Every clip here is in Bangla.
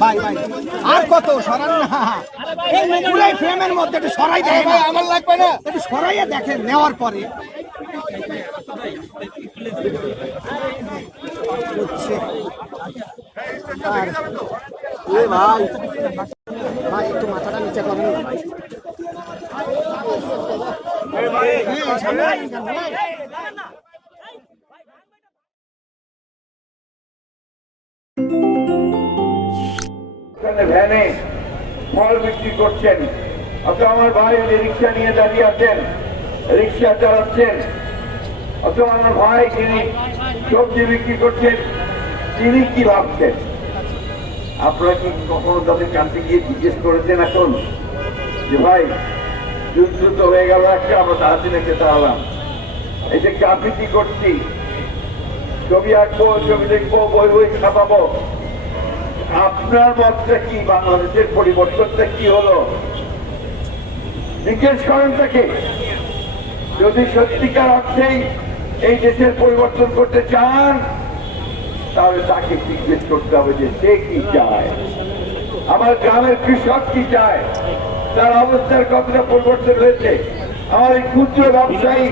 ভাই ভাই আর কত সরান না, এই পুরাই ফ্রেমের মধ্যে একটু সরাই দেয় ভাই, আমার লাগবে না, একটু সরাইয়া দেখেন নেওয়ার পরে হচ্ছে। আর ভাই ভাই একটু মাথাটা নিচে করেন ভাই। ভ্যানে ফল বিক্রি করছেন, অথবা আমার ভাই রিক্সা নিয়ে দাঁড়িয়ে আছেন, রিক্সা চালাচ্ছেন, অথবা আমার ভাই যিনি সবজি বিক্রি করছেন, তিনি কি ভাবছেন? আপনারা কি কখনো তাদের কাছে গিয়ে জিজ্ঞেস করেছেন এখন যে ভাই যুদ্ধ তো হয়ে গেল একটা, আমরা তাড়াতাড়ি খেতে হলাম, এই যে আবৃত্তি করছি, ছবি আঁকবো, ছবি দেখবো, বই বই ছাপাবো, আপনার মতটা কি? বাংলাদেশের পরিবর্তনটা কি হলো জিজ্ঞেস করেন তাকে। যদি সত্যিকার অর্থেই এই দেশের পরিবর্তন করতে চান তাহলে তাকে জিজ্ঞেস করতে হবে যে সে কি চায়, আমার গ্রামের কৃষক কি চায়, তার অবস্থার কতটা পরিবর্তন হয়েছে, আমার এই ক্ষুদ্র ব্যবসায়ী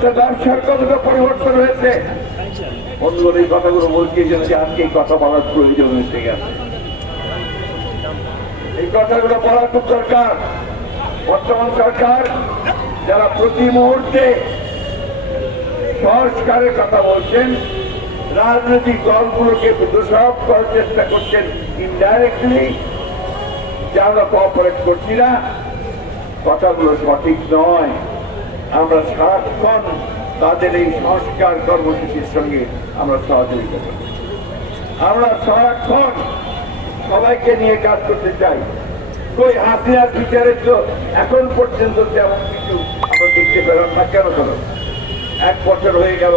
তার ব্যবসার কতটা পরিবর্তন হয়েছে। বন্ধুগণ, এই কথাগুলো বলছি যে আজকে এই কথা বলার প্রয়োজন হয়েছে গেছে, এই কথাগুলো বলা খুব দরকার। বর্তমান সরকার যারা প্রতি মুহূর্তে সংস্কারের কথা বলছেন, রাজনৈতিক দলগুলোকে দোষারোপ করার চেষ্টা করছেন ইনডাইরেক্টলি, যে আমরা কোঅপারেট করছি না, কথাগুলো সঠিক নয়। আমরা সারাক্ষণ তাদের এই সংস্কার কর্মসূচির সঙ্গে আমরা সহযোগিতা করি, আমরা সারাক্ষণ সবাইকে নিয়ে কাজ করতে চাই। কই হাসিনার বিচারের তো এখন পর্যন্ত তেমন কিছু আমরা দেখতে পেলাম না। কেন কেন 1 বছর হয়ে গেল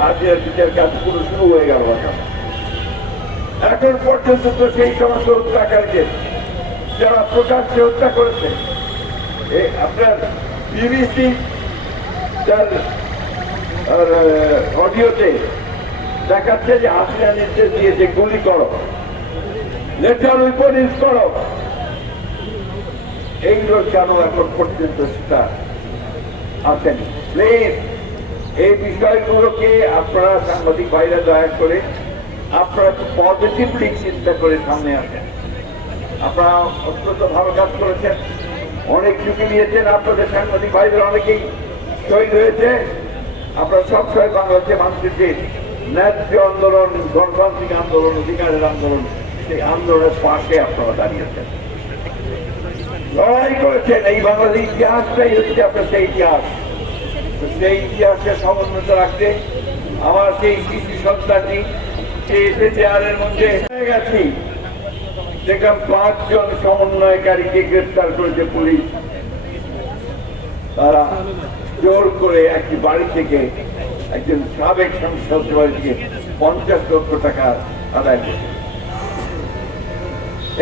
হাসিনার বিচার কাজ পুরো শুরু হয়ে গেল, এখন পর্যন্ত তো সেই সমস্ত হত্যাকারীদের যারা প্রকাশ্যে হত্যা করেছে, আপনার বিবিসি তার অডিওতে দেখাচ্ছে যে হাসিনা নির্দেশ দিয়েছে গুলি করো, লেটার উইপন ইউজ করো। এইগুলো কেন এখন পর্যন্ত সেটা আসেনি? প্লিজ এই বিষয়গুলোকে আপনারা সাংবাদিক ভাইরা দয়া করে আপনারা পজিটিভলি চিন্তা করে সামনে আসেন। আপনারা অত্যন্ত ভালো কাজ করেছেন, অনেক ঝুঁকি নিয়েছেন, আপনাদের সাংবাদিক ভাইদের অনেকেই শহীদ হয়েছে। আপনারা সবসময় বাংলাদেশের মানুষের যে ন্যায্য আন্দোলন, গণতান্ত্রিক আন্দোলন, অধিকারের আন্দোলন, সেই আন্দোলনের পাশে আপনারা দাঁড়িয়েছেন, লড়াই করেছেন। এই বাংলাদেশ ইতিহাসটাই হচ্ছে আপনার সেই ইতিহাস। সেই ইতিহাসকে সমুন্নত রাখতে আমার সেই শিশু সন্তানটি এসে চেয়ারের মধ্যে হয়ে গেছি, দেখলাম 5 জন সমন্বয়কারীকে গ্রেফতার করেছে পুলিশ। তারা জোর করে একটি বাড়ি থেকে, একজন সাবেক সংসদ বাড়ি থেকে 50 লক্ষ টাকা আদায় করেছে।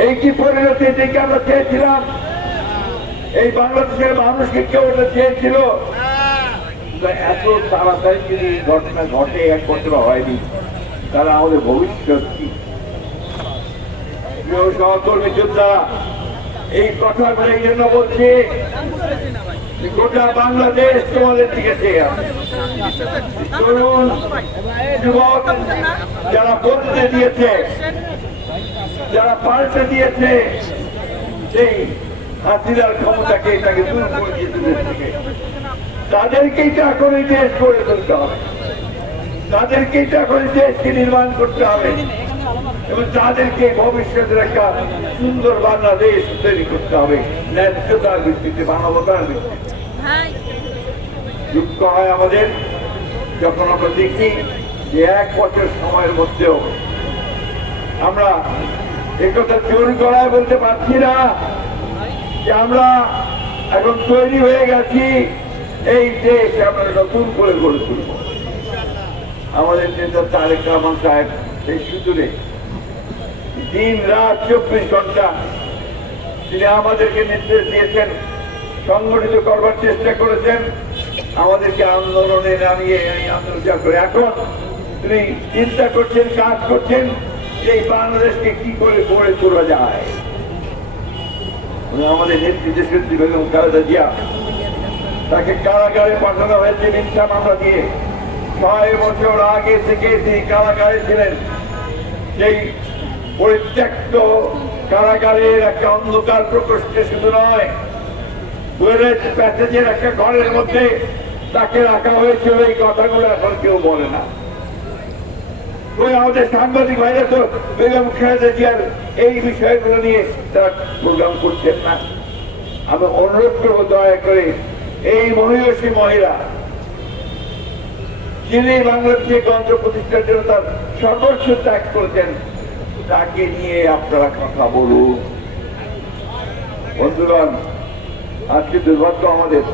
এই কি পরিণতি থেকে আমরা চেয়েছিলাম? এই বাংলাদেশের মানুষকে কেউ এটা চেয়েছিল? এত তাড়াতাড়ি যদি ঘটনা ঘটে, 1 বছর হয়নি, তারা আমাদের ভবিষ্যৎ কি? সহকর্মী যোদ্ধা, এই কথাগুলো এই জন্য বলছি, গোটা বাংলাদেশ তোমাদের দিকে চেয়ে আছে। তরুণ যুবক যারা বলতে দিয়েছে, যারা পাল্টে দিয়েছে সেই হাসিনার ক্ষমতাকে, তাকে দূর করে দিয়েছে দেশ থেকে, তাদেরকেই তো এখন এই দেশ গড়ে তুলতে হবে, তাদেরকেই তো এখন দেশকে নির্মাণ করতে হবে এবং তাদেরকে ভবিষ্যতের একটা সুন্দর বাংলাদেশ তৈরি করতে হবে, ন্যায্যতার ভিত্তিতে, মানবতার ভিত্তিতে। দুঃখ হয় আমাদের যখন আমরা দেখি যে 1 বছর সময়ের মধ্যেও আমরা একথা জোর করায় বলতে পারছি না যে আমরা এখন তৈরি হয়ে গেছি, এই দেশ আমরা নতুন করে গড়ে তুলব। আমাদের নেতা তারেক রহমান সাহেব এই সুদূরে দিন রাত 24 ঘন্টা তিনি আমাদেরকে নির্দেশ দিয়েছেন, সংগঠিত করবার চেষ্টা করেছেন, আমাদেরকে আন্দোলনে নামিয়ে এই আন্দোলন করে এখন তিনি চিন্তা করছেন, কাজ করছেন এই বাংলাদেশকে কি করে গড়ে তোলা যায়। আমাদের নেত্রী দেশনেত্রী বেগম খালেদা জিয়া, তাকে কারাগারে পাঠানো হয়েছে মিথ্যা মামলা দিয়ে। 6 বছর আগে থেকে তিনি কারাগারে ছিলেন। সেই পরিত্যক্ত কারাগারের একটা অন্ধকার প্রকোষ্ঠে শুধু নয়, টয়লেট প্যাসেজের একটা ঘরের মধ্যে তাকে রাখা হয়েছিল। এই কথাগুলো এখন কেউ বলে না। ওই আমাদের সাংবাদিক ভাইরা তো বেগম খালেদা জিয়ার এই বিষয়গুলো নিয়ে তারা প্রোগ্রাম করছেন না। আমি অনুরোধ করবো দয়া করে এই মহিষী মহিলা, যিনি বাংলাদেশে গণতন্ত্র প্রতিষ্ঠার জন্য তার সর্বোচ্চ ত্যাগ করেছেন, তাকে নিয়ে আপনারা কথা বলুন। বন্ধুগণ, আজকে দুর্ভাগ্য আমাদের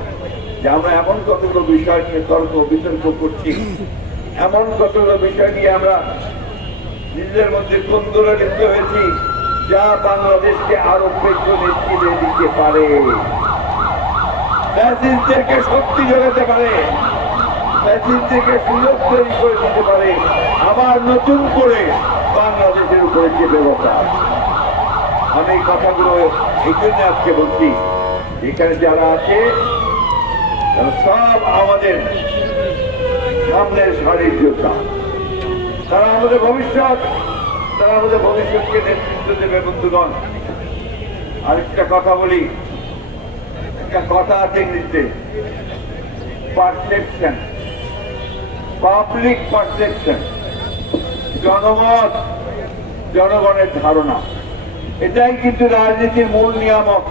যে আমরা এমন কতগুলো বিষয় নিয়ে তর্ক বিতর্ক করছি, এমন কতগুলো বিষয় নিয়ে আমরা নিজেদের মধ্যে কোন্দলে লিপ্ত হয়েছি, যা বাংলাদেশকে আরো পেছনে ঠেলে দিতে পারে, ফ্যাসিস্টদেরকে শক্তি যোগাতে পারে, ফ্যাসিস্টদেরকে সুযোগ তৈরি করে দিতে পারে, আবার নতুন করে বাংলাদেশের উপরে চেপে বসা। আমি এই কথাগুলো এই জন্য আজকে বলছি, এখানে যারা আছে তারা সব আমাদের সামনের সারির যোদ্ধা। তারা আমাদের ভবিষ্যৎ, তারা আমাদের ভবিষ্যৎকে নেতৃত্ব দেবে। বন্ধুগণ, আরেকটা কথা বলি, একটা কথা আছে ইংলিশে, পারসেপশন, পাবলিক পারসেপশন, জনমত, জনগণের ধারণা, এটাই কিন্তু রাজনীতির মূল নিয়ামক।